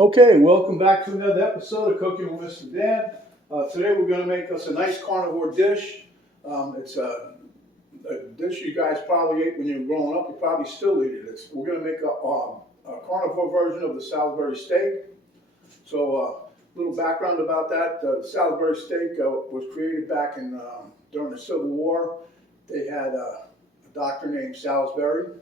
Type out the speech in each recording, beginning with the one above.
Okay, welcome back to another episode of Cooking with Mr. Dan. Today we're going to make us a nice carnivore dish. It's a dish you guys probably ate when you were growing up. You probably still eat it. We're going to make a carnivore version of the Salisbury steak. So a little background about that. The Salisbury steak was created back in during the Civil War. They had a doctor named Salisbury.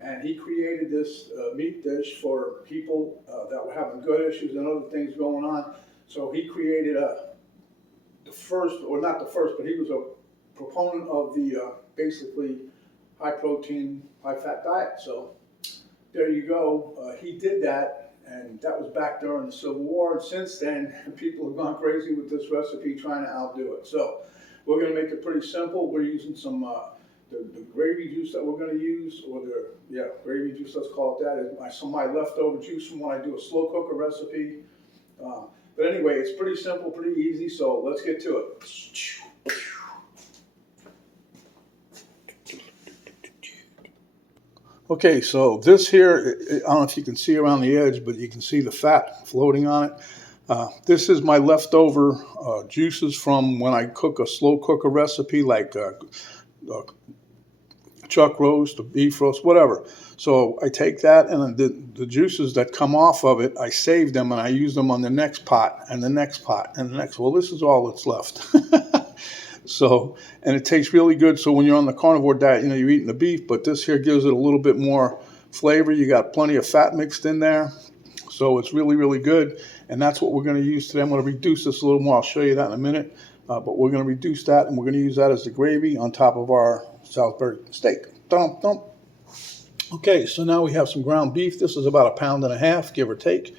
And he created this meat dish for people that were having gut issues and other things going on. So he created the first, or not the first, but he was a proponent of the basically high protein, high fat diet. So there you go. He did that, and that was back during the Civil War. And since then, people have gone crazy with this recipe trying to outdo it. So we're going to make it pretty simple. We're using some the gravy juice that we're going to use, or gravy juice, let's call it that, is some of my leftover juice from when I do a slow cooker recipe. But anyway, it's pretty simple, pretty easy, so let's get to it. Okay, so this here, I don't know if you can see around the edge, but you can see the fat floating on it. This is my leftover juices from when I cook a slow cooker recipe, like chuck roast, or beef roast, whatever. So I take that, and the juices that come off of it, I save them and I use them on the next pot and the next pot and the next. Well, this is all that's left. So, and it tastes really good. So when you're on the carnivore diet, you're eating the beef, but this here gives it a little bit more flavor. You got plenty of fat mixed in there. So it's really, really good. And that's what we're going to use today. I'm going to reduce this a little more. I'll show you that in a minute. But we're going to reduce that, and we're going to use that as the gravy on top of our Salisbury steak. Dum, dum. Okay, so now we have some ground beef. This is about 1.5 pounds, give or take.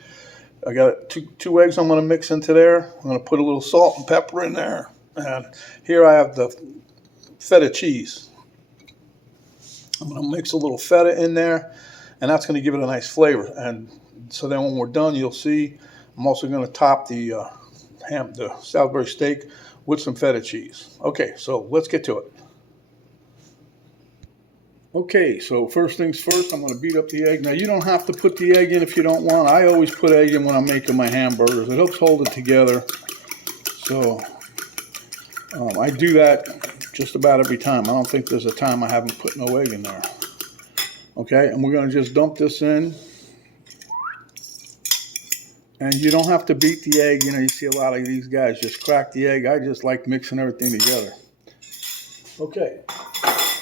I got two eggs I'm going to mix into there. I'm going to put a little salt and pepper in there. And here I have the Feta cheese. I'm going to mix a little Feta in there, and that's going to give it a nice flavor. And so then when we're done, you'll see I'm also going to top the Salisbury steak with some Feta cheese. Okay, so let's get to it. Okay, so first things first, I'm going to beat up the egg. Now, you don't have to put the egg in if you don't want. I always put egg in when I'm making my hamburgers. It helps hold it together. So I do that just about every time. I don't think there's a time I haven't put no egg in there. Okay, and we're going to just dump this in. And you don't have to beat the egg. You see a lot of these guys just crack the egg. I just like mixing everything together. Okay.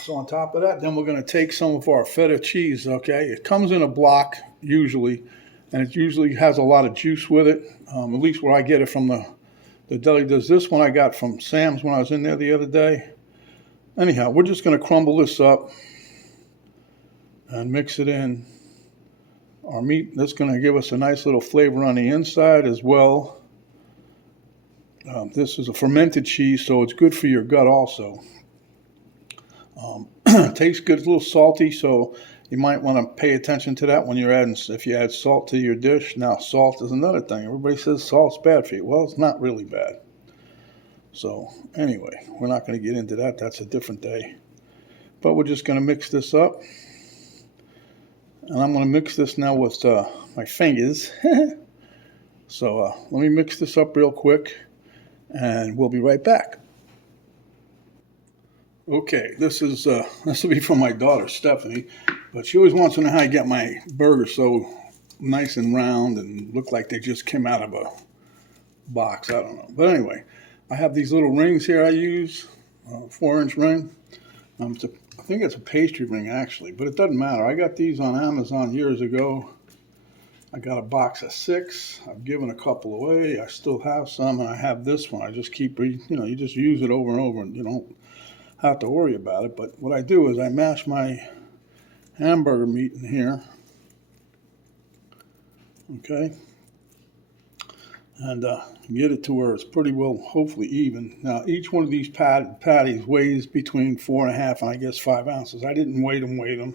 So on top of that, then we're going to take some of our Feta cheese, okay? It comes in a block, usually, and it usually has a lot of juice with it, at least where I get it from the deli. Does this one I got from Sam's when I was in there the other day. Anyhow, we're just going to crumble this up and mix it in our meat. That's going to give us a nice little flavor on the inside as well. This is a fermented cheese, so it's good for your gut also. Tastes good, it's a little salty, so you might want to pay attention to that when you're adding, if you add salt to your dish. Now, salt is another thing. Everybody says salt's bad for you. Well, it's not really bad. So, anyway, we're not going to get into that. That's a different day. But we're just going to mix this up. And I'm going to mix this now with my fingers. So, let me mix this up real quick, and we'll be right back. Okay, this will be from my daughter, Stephanie, but she always wants to know how I get my burgers so nice and round and look like they just came out of a box. I don't know. But anyway, I have these little rings here I use, 4-inch ring. I think it's a pastry ring, actually, but it doesn't matter. I got these on Amazon years ago. I got a box of 6. I've given a couple away. I still have some, and I have this one. I just keep, you just use it over and over, and you don't have to worry about it. But what I do is I mash my hamburger meat in here, okay, and get it to where it's pretty well, hopefully even. Now, each one of these patties weighs between 4.5 and I guess 5 ounces. I didn't weigh them,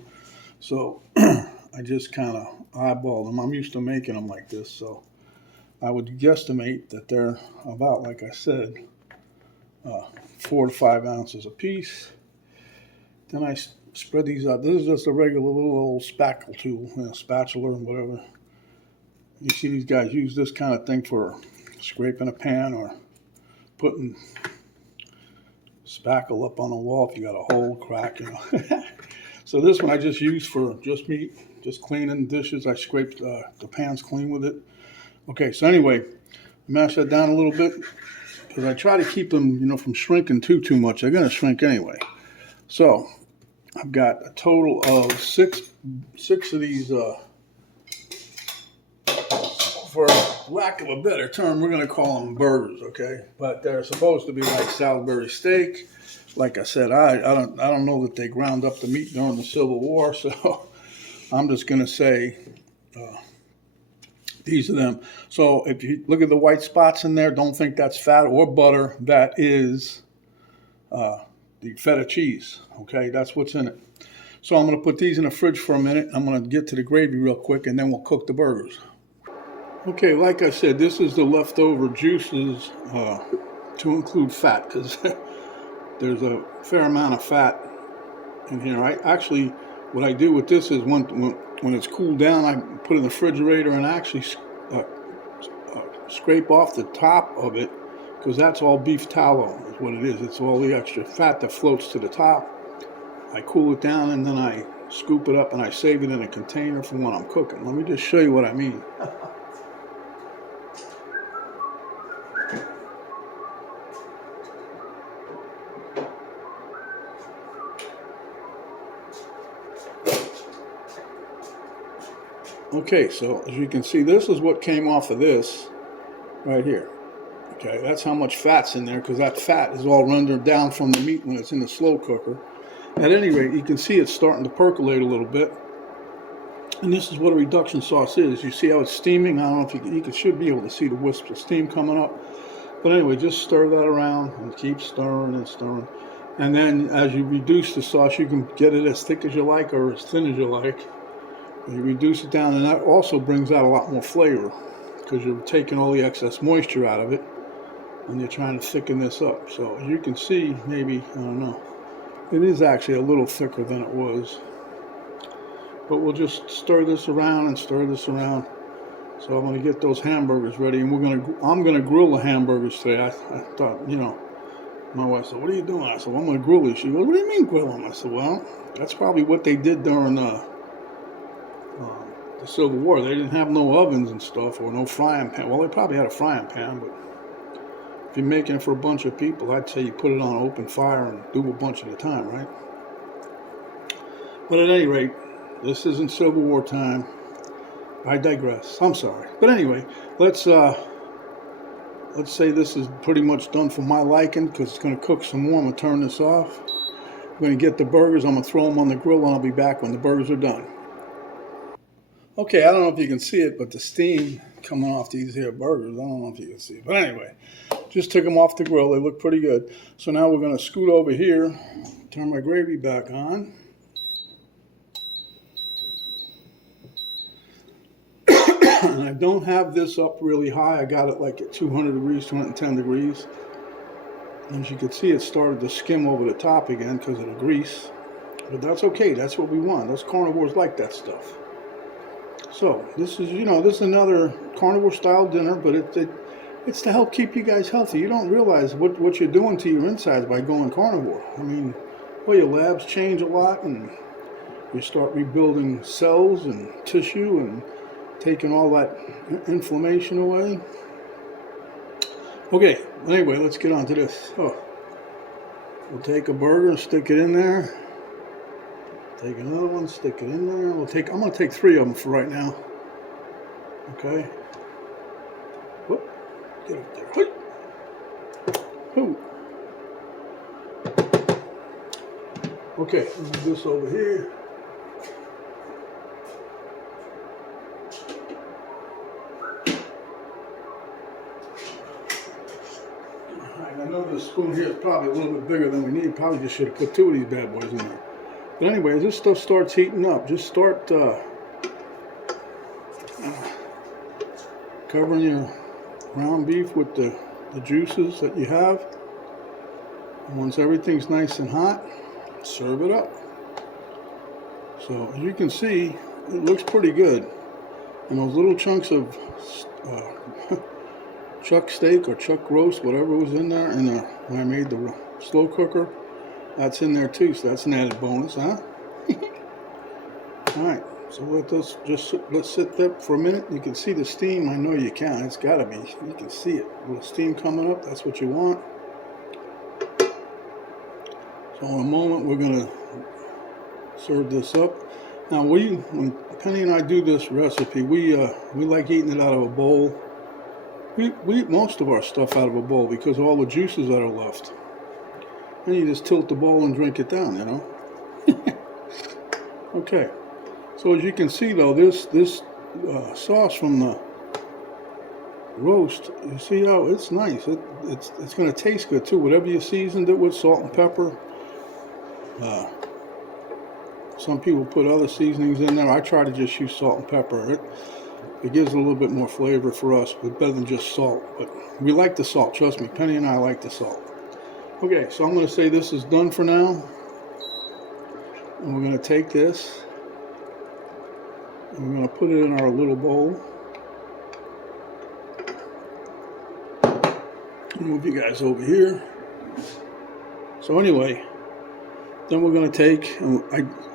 so I just kind of eyeball them. I'm used to making them like this, so I would guesstimate that they're about, like I said, 4 to 5 ounces a piece. Then I spread these out. This is just a regular little old spackle tool, spatula or whatever. You see these guys use this kind of thing for scraping a pan or putting spackle up on a wall if you got a hole, crack, you know. So this one I just use for just meat, just cleaning dishes. I scraped the pans clean with it. Okay, so anyway, mash that down a little bit because I try to keep them, you know, from shrinking too much. They're gonna shrink anyway. So I've got a total of six of these. For lack of a better term, we're going to call them burgers, okay? But they're supposed to be like Salisbury steak. Like I said, I don't know that they ground up the meat during the Civil War, so I'm just going to say these are them. So if you look at the white spots in there, don't think that's fat or butter. That is the feta cheese, okay? That's what's in it. So I'm going to put these in the fridge for a minute. I'm going to get to the gravy real quick, and then we'll cook the burgers. Okay, like I said, this is the leftover juices to include fat because there's a fair amount of fat in here. What I do with this is when it's cooled down, I put it in the refrigerator and I actually scrape off the top of it because that's all beef tallow is what it is. It's all the extra fat that floats to the top. I cool it down and then I scoop it up and I save it in a container for when I'm cooking. Let me just show you what I mean. Okay, so as you can see, this is what came off of this right here. Okay, that's how much fat's in there because that fat is all rendered down from the meat when it's in the slow cooker. At any rate, you can see it's starting to percolate a little bit. And this is what a reduction sauce is. You see how it's steaming? I don't know if you should be able to see the wisps of steam coming up. But anyway, just stir that around and keep stirring and stirring. And then as you reduce the sauce, you can get it as thick as you like or as thin as you like. You reduce it down, and that also brings out a lot more flavor because you're taking all the excess moisture out of it and you're trying to thicken this up. So as you can see, maybe, I don't know, it is actually a little thicker than it was. But we'll just stir this around and stir this around. So I'm going to get those hamburgers ready, and I'm going to grill the hamburgers today. I thought, you know, my wife said, "What are you doing?" I said, "Well, I'm going to grill these." She goes, "What do you mean grill them?" I said, "Well, that's probably what they did during the Civil War. They didn't have no ovens and stuff or no frying pan. Well, they probably had a frying pan, but if you're making it for a bunch of people, I'd say you put it on an open fire and do a bunch at a time, right?" But at any rate, this isn't Civil War time. I digress. I'm sorry. But anyway, let's say this is pretty much done for my liking because it's going to cook some more. I'm going to turn this off. I'm going to get the burgers. I'm going to throw them on the grill, and I'll be back when the burgers are done. Okay, I don't know if you can see it, but the steam coming off these here burgers, I don't know if you can see it. But anyway, just took them off the grill. They look pretty good. So now we're going to scoot over here, turn my gravy back on. And I don't have this up really high. I got it like at 200 degrees, 210 degrees. And as you can see, it started to skim over the top again because of the grease. But that's okay. That's what we want. Those carnivores like that stuff. So this is, this is another carnivore style dinner, but it's to help keep you guys healthy. You don't realize what you're doing to your insides by going carnivore. I mean, well, your labs change a lot, and you start rebuilding cells and tissue and taking all that inflammation away. Okay, anyway, let's get on to this. We'll take a burger and stick it in there. Take another one, stick it in there. I'm going to take 3 of them for right now. Okay. Whoop. Get up there. Hey. Okay, move this over here. I know this spoon here is probably a little bit bigger than we need. Probably just should have put 2 of these bad boys in there. But anyway, as this stuff starts heating up, just start covering your ground beef with the juices that you have. And once everything's nice and hot, serve it up. So as you can see, it looks pretty good. And those little chunks of chuck steak or chuck roast, whatever was in there, and when I made the slow cooker, that's in there too, so that's an added bonus, huh? Alright, so let's sit there for a minute. You can see the steam. I know you can. It's gotta be. You can see it. A little steam coming up, that's what you want. So in a moment we're gonna serve this up. Now when Penny and I do this recipe, we like eating it out of a bowl. We eat most of our stuff out of a bowl because of all the juices that are left. And you just tilt the bowl and drink it down, you know. Okay. So as you can see though, this sauce from the roast, you see how it's nice. It's going to taste good too. Whatever you seasoned it with, salt and pepper. Some people put other seasonings in there. I try to just use salt and pepper. It gives a little bit more flavor for us, but better than just salt. But we like the salt, trust me. Penny and I like the salt. Okay, so I'm going to say this is done for now. And we're going to take this and we're going to put it in our little bowl. Move you guys over here. So anyway, then we're going to take, and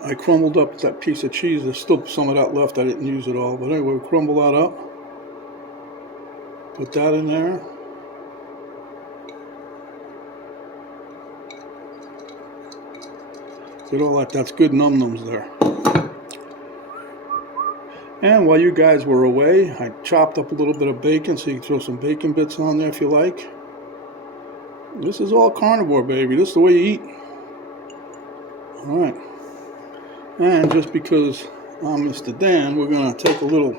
I crumbled up that piece of cheese. There's still some of that left. I didn't use it all. But anyway, we crumble that up. Put that in there. Get all that. That's good num-nums there. And while you guys were away, I chopped up a little bit of bacon, so you can throw some bacon bits on there if you like. This is all carnivore, baby. This is the way you eat. Alright. And just because I'm Mr. Dan, we're going to take a little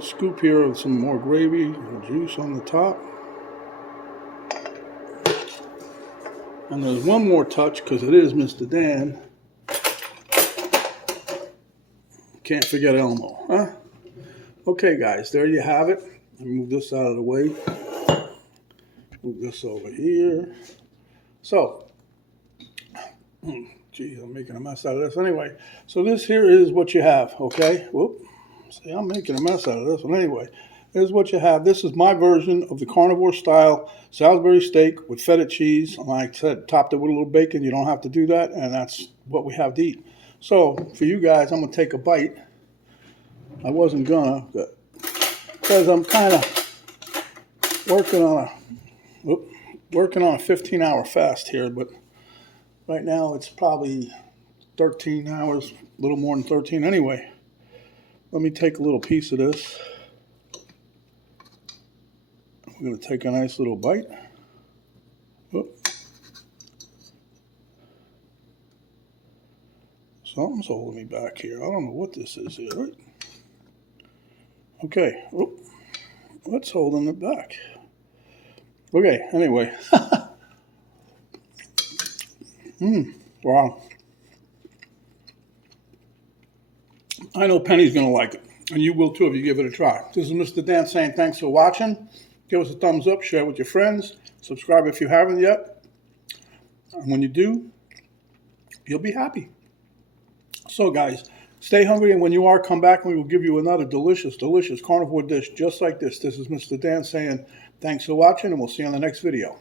scoop here of some more gravy and juice on the top. And there's one more touch, because it is Mr. Dan. Can't forget Elmo, huh? Okay, guys, there you have it. Let me move this out of the way. Move this over here. So, geez, I'm making a mess out of this. Anyway, so this here is what you have, okay? Whoop. See, I'm making a mess out of this one. Anyway, here's what you have. This is my version of the carnivore style Salisbury steak with feta cheese. Like I said, topped it with a little bacon. You don't have to do that, and that's what we have to eat. So, for you guys, I'm going to take a bite. I wasn't gonna, because I'm kind of working on a 15-hour fast here, but right now it's probably 13 hours, a little more than 13. Anyway, let me take a little piece of this. We're going to take a nice little bite. Whoop. Something's holding me back here. I don't know what this is here, right? Okay. Whoop. What's holding it back? Okay, anyway. Wow. I know Penny's going to like it, and you will too if you give it a try. This is Mr. Dan saying thanks for watching. Give us a thumbs up, share it with your friends, subscribe if you haven't yet. And when you do, you'll be happy. So guys, stay hungry, and when you are, come back and we will give you another delicious, delicious carnivore dish just like this. This is Mr. Dan saying thanks for watching, and we'll see you on the next video.